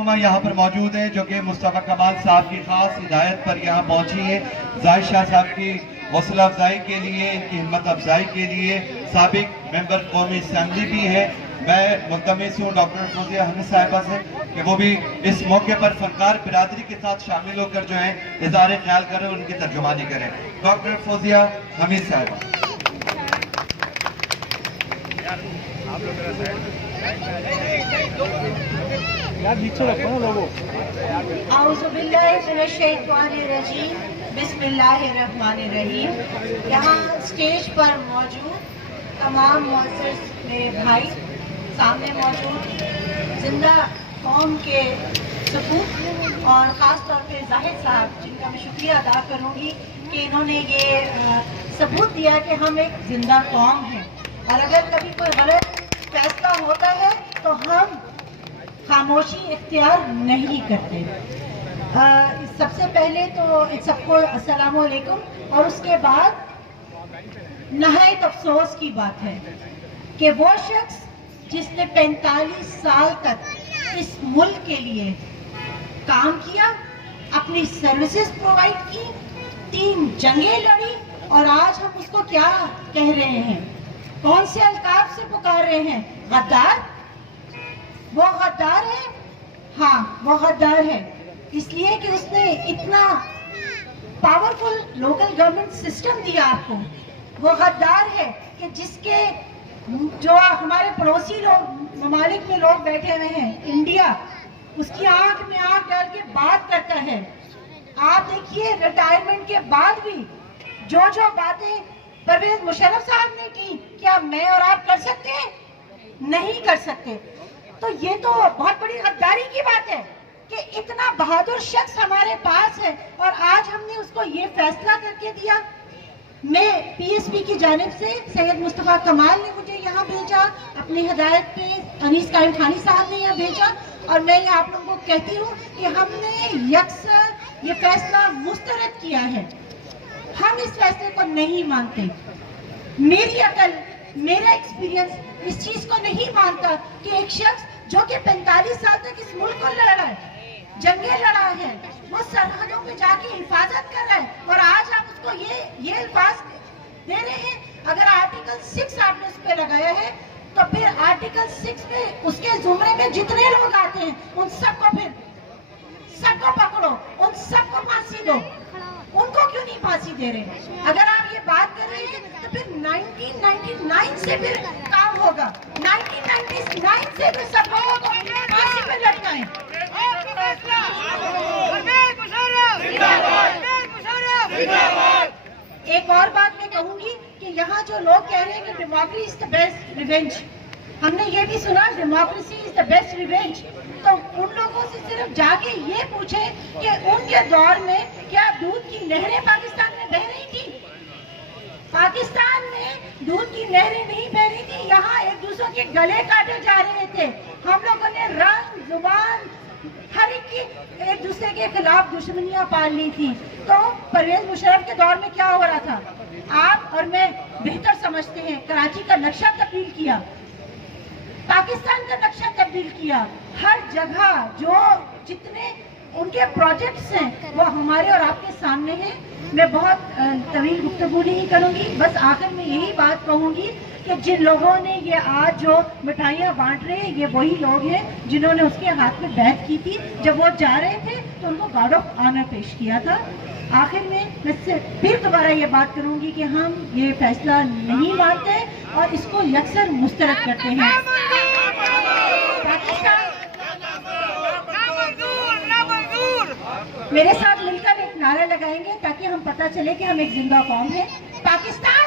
رہنما یہاں پر موجود ہیں جو کہ مصطفیٰ کمال صاحب کی خاص ہدایت پر یہاں پہنچی ہیں. زاہد شاہ صاحب کی حوصلہ افزائی کے لیے، ان کی ہمت افزائی کے لیے سابق ممبر قومی اسمبلی بھی ہے. میں ملتمس ہوں ڈاکٹر فوزیہ حمید صاحبہ سے کہ وہ بھی اس موقع پر فنکار برادری کے ساتھ شامل ہو کر جو ہے اظہار خیال کریں، ان کی ترجمانی کریں. ڈاکٹر فوزیہ حمید صاحبہ. اعوذ باللہ من الشیطان الرجیم، بسم اللہ الرحمن الرحیم. یہاں اسٹیج پر موجود تمام معزز میرے بھائی، سامنے موجود زندہ قوم کے سپوت اور خاص طور پہ زاہد صاحب، جن کا میں شکریہ ادا کروں گی کہ انہوں نے یہ ثبوت دیا کہ ہم ایک زندہ قوم ہیں، اور اگر کبھی کوئی غلط فیصلہ ہوتا ہے تو ہم خاموشی اختیار نہیں کرتے. سب سے پہلے تو سب کو السلام علیکم. اور اس کے بعد نہایت افسوس کی بات ہے کہ وہ شخص جس نے 45 سال تک اس ملک کے لیے کام کیا، اپنی سروسز پرووائڈ کی، 3 جنگیں لڑی، اور آج ہم اس کو کیا کہہ رہے ہیں، کون سے القاب سے پکار رہے ہیں؟ غدار. وہ غدار ہے؟ ہاں وہ غدار ہے، اس لیے کہ اس نے اتنا پاورفل لوکل گورنمنٹ سسٹم دیا آپ کو. وہ غدار ہے کہ جس کے جو ہمارے پڑوسی ممالک میں لوگ بیٹھے ہوئے ہیں، انڈیا، اس کی آنکھ میں آنکھ ڈال کے بات کرتا ہے. آپ دیکھیے ریٹائرمنٹ کے بعد بھی جو باتیں پرویز مشرف صاحب نے کی، کیا میں اور آپ کر سکتے ہیں؟ نہیں کر سکتے. تو یہ تو بہت بڑی غداری کی بات ہے کہ اتنا بہادر شخص ہمارے پاس ہے اور آج ہم نے اس کو یہ فیصلہ کر کے دیا. میں پی ایس پی کی جانب سے سید مصطفیٰ کمال نے مجھے یہاں بھیجا، اپنی ہدایت پہ انیس قائم خانی صاحب نے یہاں بھیجا، اور میں آپ لوگوں کو کہتی ہوں کہ ہم نے یکسر یہ فیصلہ مسترد کیا ہے. ہم اس فیصلے کو نہیں مانتے. میری عقل، میرا ایکسپیرینس اس چیز کو نہیں مانتا کہ ایک شخص جو کہ 45 سال تک اس ملک کو لڑ رہا ہے، جنگیں لڑا ہے، وہ سرحدوں پہ جا کے حفاظت کر رہا ہے، اور آج آپ اس کو یہ الفاظ دے رہے ہیں. اگر آرٹیکل 6 آپ نے اس پہ لگایا ہے تو پھر آرٹیکل 6 پہ اس کے زمرے میں جتنے لوگ آتے ہیں ان سب کو پکڑو، ان سب کو پھانسی دو. ان کو کیوں نہیں پھانسی دے رہے؟ اگر آپ یہ بات کر رہے ہیں تو پھر 1999 سے پھر کام ہوگا. 1999 سے پھر سب لوگوں کو پھانسی پہ لٹکائیں. ایک اور بات میں کہوں گی کہ یہاں جو لوگ کہہ رہے ہیں کہ democracy is the best revenge, ہم نے یہ بھی سنا democracy is the best revenge. تو ان لوگوں سے صرف جا کے یہ پوچھیں کہ ان کے دور میں کیا دودھ کی نہریں پاکستان میں بہہ رہی تھی؟ پاکستان میں دودھ کی نہریں نہیں بہہ رہی تھی. یہاں ایک دوسرے کے گلے کاٹے جا رہے تھے. ہم لوگوں نے رنگ، زبان، ہر ایک دوسرے کے خلاف دشمنیاں پال لی تھی. تو پرویز مشرف کے دور میں کیا ہو رہا تھا؟ آپ اور میں بہتر سمجھتے ہیں. کراچی کا نقشہ تبدیل کیا، پاکستان کا نقشہ تبدیل کیا. ہر جگہ جو جتنے ان کے پروجیکٹس ہیں وہ ہمارے اور آپ کے سامنے ہیں. میں بہت طویل گفتگو نہیں کروں گی، بس آخر میں یہی بات کہوں گی کہ جن لوگوں نے یہ آج جو مٹھائیاں بانٹ رہے ہیں، یہ وہی لوگ ہیں جنہوں نے اس کے ہاتھ میں بیعت کی تھی. جب وہ جا رہے تھے تو ان کو گارڈ آف آنر پیش کیا تھا. آخر میں پھر دوبارہ یہ بات کروں گی کہ ہم یہ فیصلہ نہیں مانتے اور اس کو یکسر مسترد کرتے ہیں. میرے ساتھ مل کر ایک نعرہ لگائیں گے تاکہ ہم پتہ چلے کہ ہم ایک زندہ قوم ہیں. پاکستان